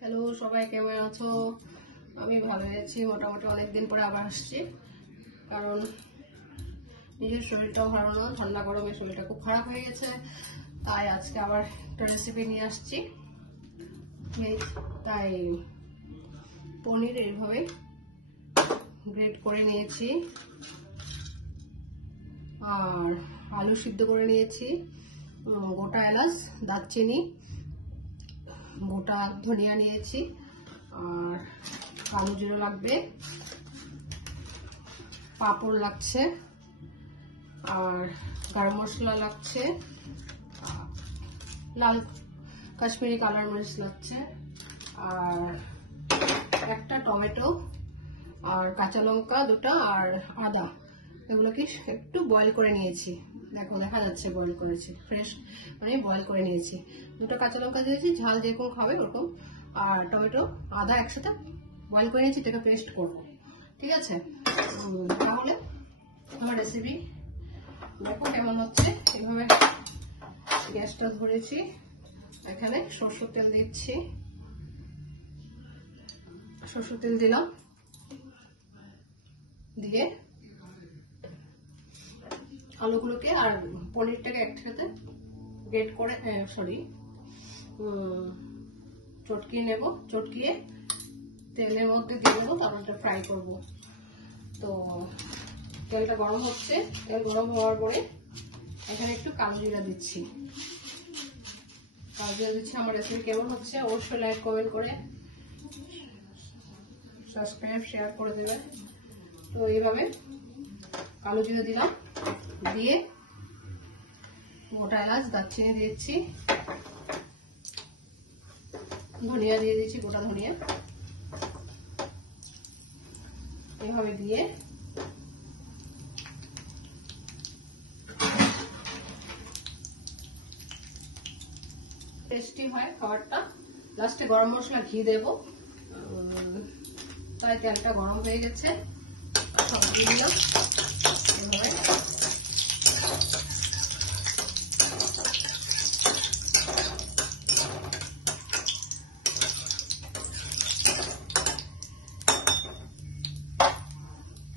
Hello সবাই, কেমন আছো? আমি ভালো আছি মোটামুটি। অনেকদিন পরে আবার আসছি, কারণ নিজের শরীরটাও ভালো না, ঠান্ডা গরমে শরীরটা খুব খারাপ হয়ে গেছে। তাই আজকে আবার একটা রেসিপি নিয়ে আসছি। তাই পনির এইভাবে গ্রেট করে নিয়েছি, আর আলু সিদ্ধ করে নিয়েছি, গোটা এলাচ, দারচিনি, গোটা ধনিয়া নিয়েছি, আর কালো জিরা লাগবে, পাঁপড় লাগছে, আর গরম মশলা লাগছে, লাল কাশ্মীরি কালার মরিচ লাগছে, আর একটা টমেটো, আর কাঁচা লঙ্কা দুটা, আর আদা। এগুলোকে একটু বয়েল করে নিয়েছি, দেখো দেখা যাচ্ছে বয়েল করেছি, ফ্রেশ মানে বয়েল করে নিয়েছি। দুটো কাঁচা লঙ্কা দিয়েছি, ঝাল যেরকম খাবে ওরকম, আর টমেটো আদা একসাথে বয়েল করে নিয়েছি, এটাকে পেস্ট করবো। ঠিক আছে, তাহলে আমার রেসিপি দেখো কেমন হচ্ছে। এইভাবে গ্যাসটা ধরেছি, এখানে সরষের তেল দিচ্ছি, সরষের তেল দিলাম, দিয়ে আলুগুলোকে আর পনিরটাকে একসাথে গ্রেট করে চটকিয়ে নেব, চটকিয়ে তেলের মধ্যে দিয়ে দেবো, তারপর ফ্রাই করব। তো তেলটা গরম হচ্ছে, তেল গরম হওয়ার পরে এখানে একটু কালো জিরা দিচ্ছি। কালো জিরা দিচ্ছি। আমার রেসিপি কেমন হচ্ছে অবশ্যই লাইক কমেন্ট করে সাবস্ক্রাইব শেয়ার করে দেবে। তো এইভাবে কালো জিরা দিলাম, দিয়ে গোটা এলাচ, দারচিনি দিয়েছি, ধনিয়া দিয়ে দিয়েছি, গোটা ধনিয়া। এভাবে দিয়ে টেস্টি হয় খাবারটা। লাস্টে গরম মশলা, ঘি দেব। তাই তেলটা গরম হয়ে গেছে, সব দিয়ে দিলাম এভাবে।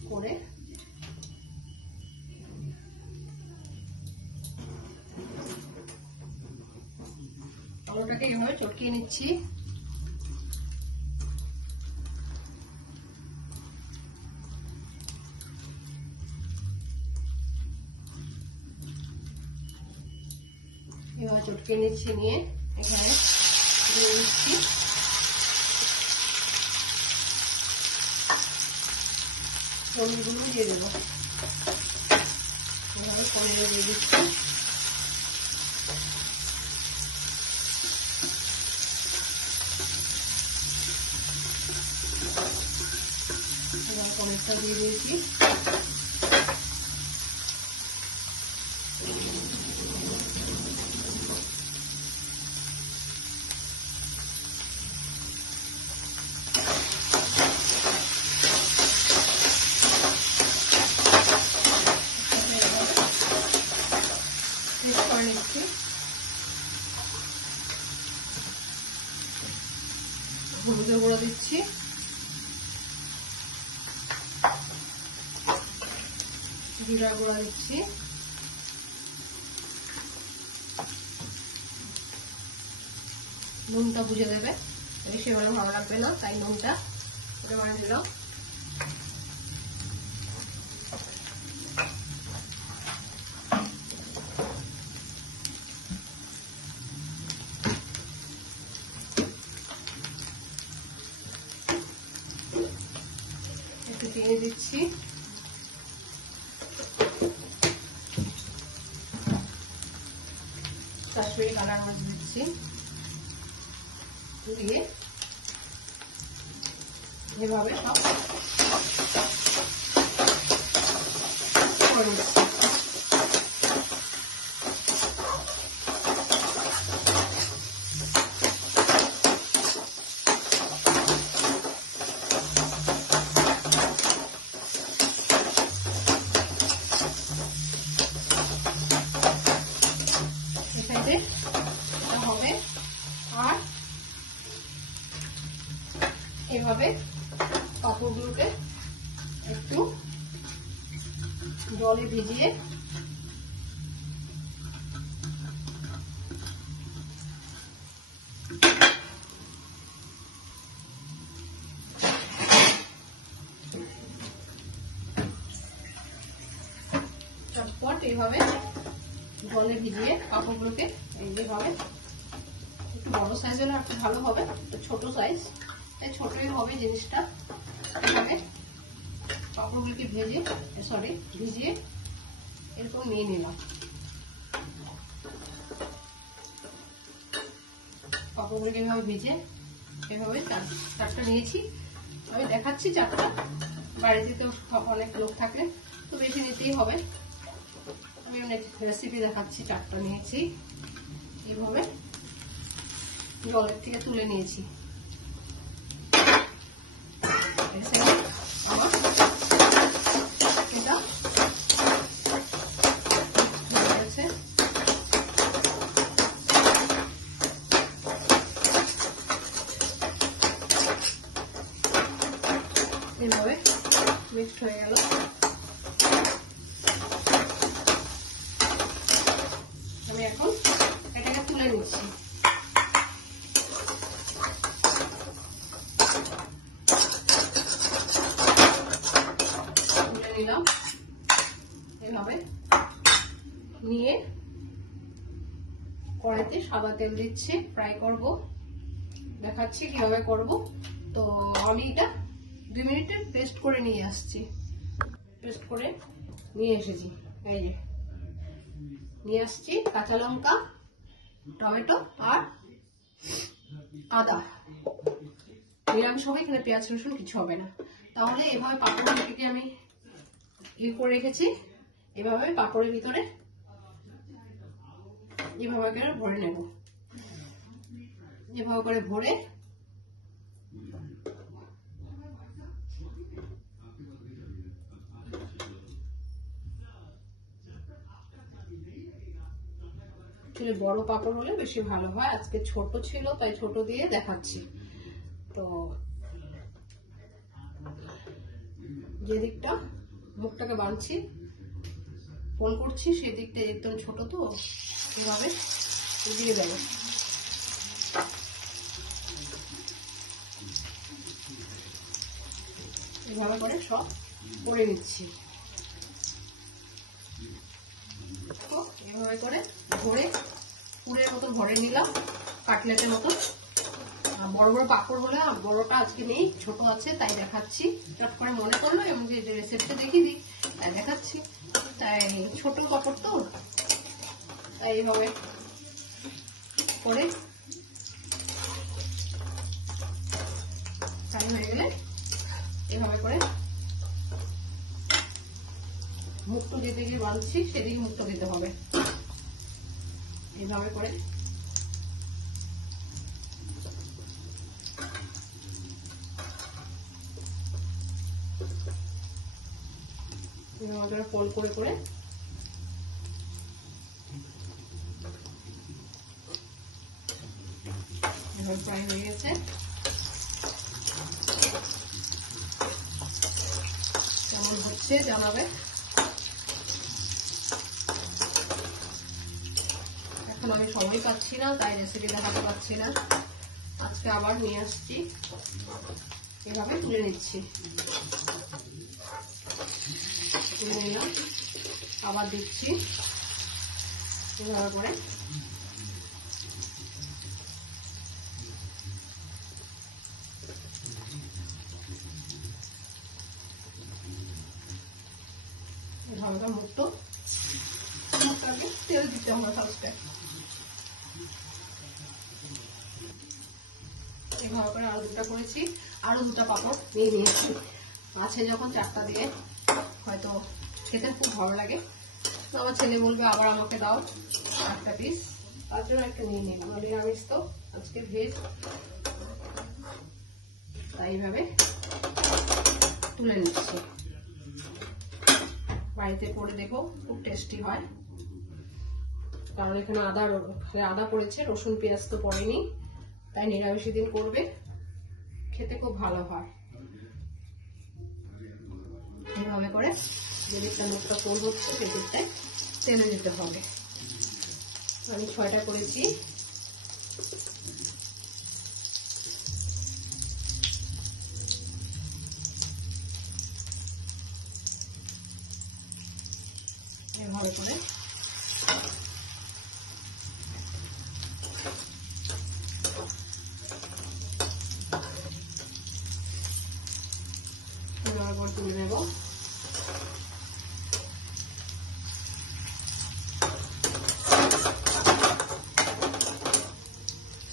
করে আলুটাকে এভাবে চটকিয়ে নিচ্ছি। এভাবে চটকিয়ে নিচ্ছি, নিয়ে এখানে দিয়ে দিচ্ছি পনিরগুলো দিয়ে দেবো। এভাবে পনির দিয়ে দিচ্ছি। পনিরটা দিয়ে দিয়েছি। হলুদের গুঁড়ো দিচ্ছি, জিরার গুঁড়ো দিচ্ছি, নুনটা বুঝে দেবে, সেভাবে ভালো লাগবে না, তাই নুনটা মানে দিলাম। একটু চিনি দিচ্ছি, কাশ্মীরি কালার মরিচ দিচ্ছি, দিয়ে এভাবে সব করে দিচ্ছি। এখানে হবে, আর এভাবে পাঁপড়গুলোকে একটু জলে ভিজিয়ে চটপট এইভাবে জলে ভিজিয়ে পাঁপড়গুলোকে এইভাবে, একটু বড় সাইজ হলে একটু ভালো হবে, ছোট সাইজ তাই ছোটই হবে জিনিসটা। এভাবে পাঁপড়গুলোকে ভিজিয়ে এরকম নিয়ে নিলাম। পাঁপড়গুলোকে এভাবে ভিজে এভাবে চারটা নিয়েছি। আমি দেখাচ্ছি চারটা, বাড়িতে তো অনেক লোক থাকলে তো বেশি নিতেই হবে। আমি অনেক রেসিপি দেখাচ্ছি। চারটা নিয়েছি, এইভাবে জলের থেকে তুলে নিয়েছি। আমার এটা হয়েছে। এইভাবে মিক্সড হয়ে গেল। আমি এখন এটাকে তুলে নিচ্ছি। তুলে নিলাম এভাবে। নিয়ে কড়াইতে সাদা তেল দিচ্ছি, ফ্রাই করব। দেখাচ্ছি কিভাবে করব। তো আমি এটা 2 মিনিটে পেস্ট করে নিয়ে আসছি। পেস্ট করে নিয়ে এসেছি। এই যে নিয়ে আসছি কাঁচা লঙ্কা, টমেটো আর আদা। নিরামিষ হবে, এখানে পেঁয়াজ রসুন কিছু হবে না। তাহলে এভাবে পাঁপড়গুলোকে আমি করে রেখেছি। এভাবে পাঁপড়ের ভিতরে এভাবে করে ভরে নেব। এভাবে করে ভরে বড় পাঁপড় হলে বেশি ভালো হয়। আজকে ছোট ছিল তাই ছোট দিয়ে দেখাচ্ছি। তো যে দিকটা মুখটাকে বাঁধছি, ফোন করছি, সেই দিকটা একদম ছোট, তো এভাবে দিয়ে দেবো। এভাবে করে সব করে নিচ্ছি। তো এভাবে করে ভরে পুরের মতো ভরে নিলাম, কাটলেটের মতো। বড় বড় পাঁপড় হলে, বড়টা আজকে নেই, ছোট আছে তাই দেখাচ্ছি। চট করে মনে করলো এবং যে রেসিপিটা দেখিয়ে দিই তাই দেখাচ্ছি। তাই ছোট পাঁপড় তো, তাই এইভাবে করে ফ্রাই হয়ে গেলে এভাবে করে মুখটা যেদিকে বাঁধছি সেদিকে মুখটা দিতে হবে। এইভাবে করে ফোল্ড করে করে ফ্রাই হয়ে গেছে। কেমন হচ্ছে জানাবে। এখন আমি সময় পাচ্ছি না তাই রেসিপি দেখাতে পারছি না। আজকে আবার নিয়ে আসছি, এভাবে তুলে নিচ্ছি। তুলে নিলাম, আবার দিচ্ছি এভাবে করে। হালকা মুখটাকে তেল দিতে হবে ফার্স্টে। এভাবে করে আরো দুটা করেছি, আরো দুটা পাঁপড় নিয়ে নিয়েছি। আছে যখন চারটা দিয়ে হয়তো খেতে খুব ভালো লাগে, তো আমার ছেলে বলবে আবার আমাকে দাও একটা পিস, তার জন্য একটা নিয়ে নিলাম। নিরামিষ তো, আজকে ভেজ, তাই এইভাবে তুলে নিচ্ছি। বাড়িতে করে দেখো, খুব টেস্টি হয়। কারণ এখানে আদা পড়েছে, রসুন পেঁয়াজ তো পড়েনি, তাই নিরামিষ দিন করবে, খেতে খুব ভালো হয়। এইভাবে করে যেদিকটা মুখটা কোল হচ্ছে সেদিকটায় টেনে দিতে হবে। আমি 6টা করেছি। এভাবে করে তুলে নেব।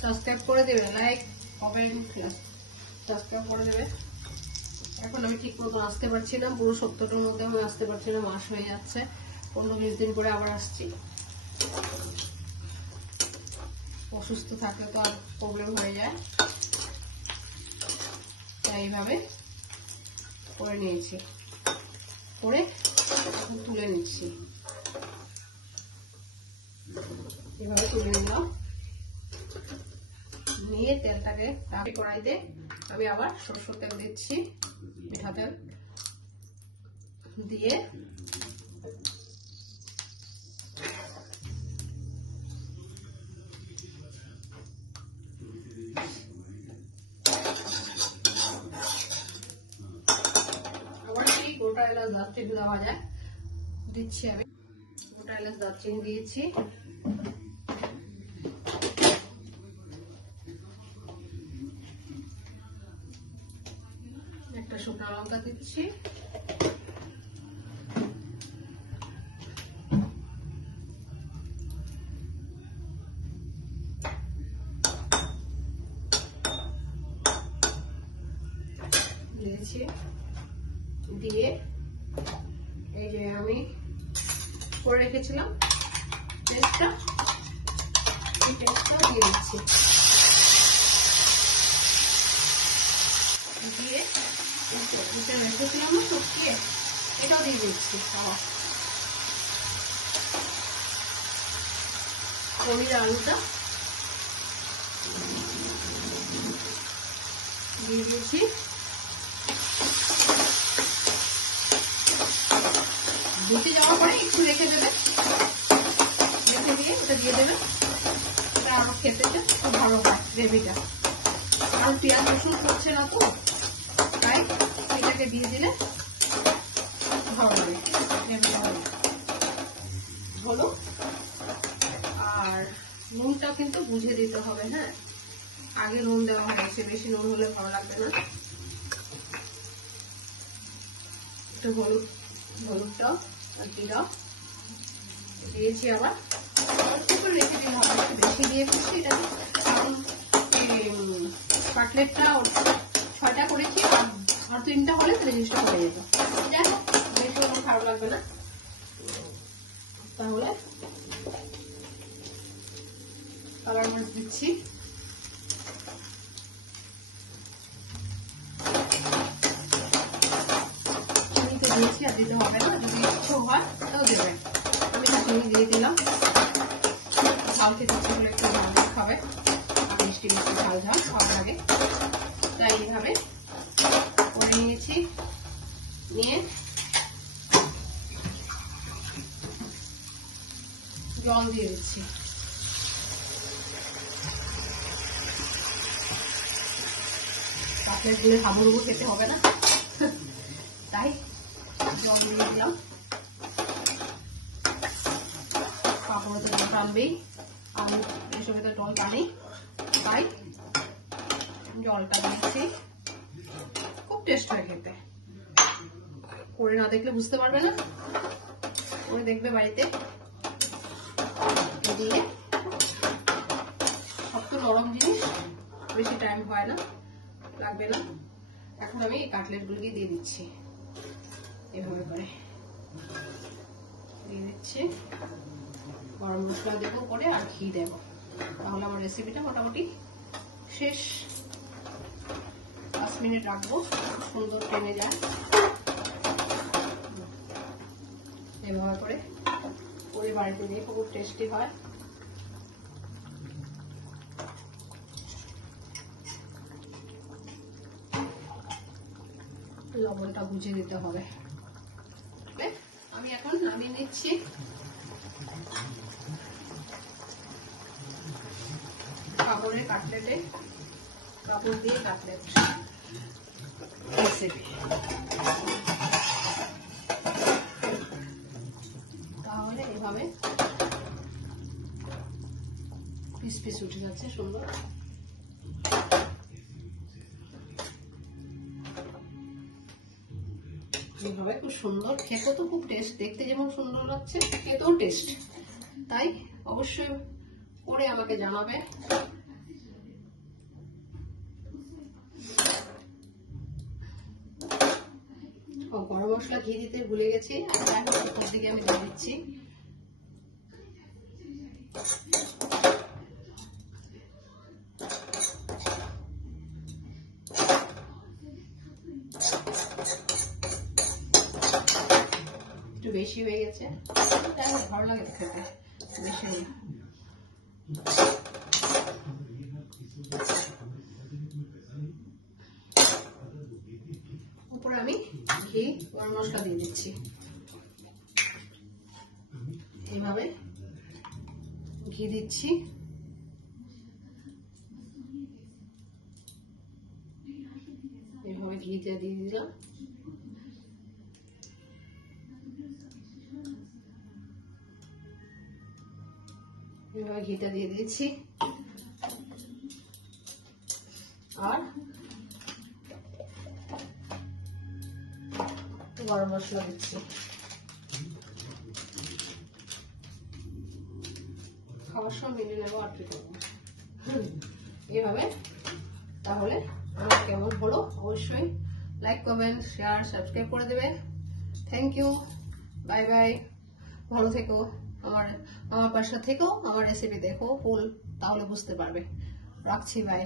সাবস্ক্রাইব করে দেবে, লাইক কমেন্ট সাবস্ক্রাইব করে দেবে। এখন আমি ঠিক মতো আসতে পারছি না, পুরো 70টার মধ্যে আমি আসতে পারছি না, মাস হয়ে যাচ্ছে। 15-20 দিন করে আবার আসছি। অসুস্থ থাকলে তো আর প্রবলেম হয়ে যায়, তাই এইভাবে করে নিয়েছি। করে তুলে নিচ্ছি, এভাবে তুলে নিলাম। নিয়ে তেলটাকে কড়াইতে আমি আবার সরষের তেল দিচ্ছি, মিঠা তেল দিয়ে আবার এই গোটা এলাচ দারচিনি দেওয়া যায়, দিচ্ছি আমি। গোটা এলাচ দারচিনি দিয়েছি, একটা শুকনো লঙ্কা দিচ্ছি, দিয়েছি। দিয়ে এই যে আমি করে রেখেছিলাম পেস্টটা, এই পেস্টটা দিয়ে দিচ্ছি। দিয়ে এটা রেখেছিলাম না শুকিয়ে, এটাও দিয়ে দিচ্ছি। পনির আলুটা দিয়ে দিয়েছি। বসে যাওয়ার পরে একটু রেখে দেবে, রেখে দিয়ে এটা দিয়ে দেবে। এটা আমার খেতে খুব ভালো হয় গ্রেভিটা। আর পেঁয়াজ রসুন করছে না তো, তাই এটাকে দিয়ে দিলে ভালো লাগে। হলো। আর নুনটা কিন্তু বুঝে দিতে হবে, হ্যাঁ, আগে নুন দেওয়া হয়েছে, বেশি নুন হলে ভালো লাগবে না। একটু হলুদটা আর জিরা দিয়েছি, আবার রেখে দিতে হবে, একটু বেশি দিয়ে দিচ্ছি। এটা কারণ কাটলেটটা 6টা করেছি, আর 3টা হলে তাহলে জিনিসটা হয়ে যেত। যাই হোক, বেশি কোনো খারাপ লাগবে না। তাহলে কালার মরিচ দিচ্ছি, দিয়েছি, আর দিতে হবে না, যদি ইচ্ছে হয় তাও দেবেন। আমি চিনি দিয়ে দিলাম, ঝাল খেতে ইচ্ছে করে একটু ঝাল খাবে, আর মিষ্টি মিষ্টি ঝাল ঝাল খাওয়ার লাগে, তাই এইভাবে করে নিয়েছি। নিয়ে জল দিয়ে দিচ্ছি। কাটলেট গুলো হাবুডুবু খেতে হবে না, তাই জল দিয়ে দিলাম। পাঁপড়ে তো জল টানবেই, আলু এসবে তো জল টানেই, তাই জলটা দিয়েছি। খুব টেস্ট হয় খেতে, করে না দেখলে বুঝতে পারবে না, করে দেখবে বাড়িতে। দিয়ে সব তো নরম জিনিস, বেশি টাইম হয় না, লাগবে না। এখন আমি এই কাটলেট গুলোকে দিয়ে দিচ্ছি, এভাবে করে দিয়ে দিচ্ছি। গরম মশলা দেবো করে, আর ঘি দেবো, তাহলে আমার রেসিপিটা মোটামুটি শেষ। 5 মিনিট রাখবো, সুন্দর টেনে যায়। এভাবে করে বাড়িতে দিয়ে খুব টেস্টি হয়। লবণটা বুঝে দিতে হবে। আমি এখন নামিয়ে নিচ্ছি। কাপড়ের কাটলেটে, কাপড় দিয়ে কাটলেট রেসিপি। তাহলে এভাবে পিস পিস উঠে যাচ্ছে সুন্দর। এইভাবে খুব সুন্দর, খেতে তো খুব টেস্ট, দেখতে যেমন সুন্দর লাগছে খেতেও টেস্ট। তাই অবশ্যই করে আমাকে জানাবে। গরম মশলা ঘি দিতে ভুলে গেছি, উপর দিকে আমি দিয়ে দিচ্ছি। একটু বেশি হয়ে গেছে, তাই ভালো লাগে খেতে বেশি। উপরে আমি ঘি গরম মশলা দিয়ে দিচ্ছি। এইভাবে ঘি দিচ্ছি। এইভাবে ঘিটা দিয়ে দিলাম। এইভাবে ঘিটা দিয়ে দিচ্ছি আর গরম মশলা দিচ্ছি। খাওয়ার সময় মেনে নেবো আর কি করবো। এইভাবে তাহলে আমার কেমন হলো অবশ্যই লাইক, কমেন্ট, শেয়ার, সাবস্ক্রাইব করে দেবে। থ্যাংক ইউ, বাই বাই, ভালো থেকো। আমার পাশে থেকো, আমার রেসিপি দেখো ফুল, তাহলে বুঝতে পারবে। রাখছি, বাই।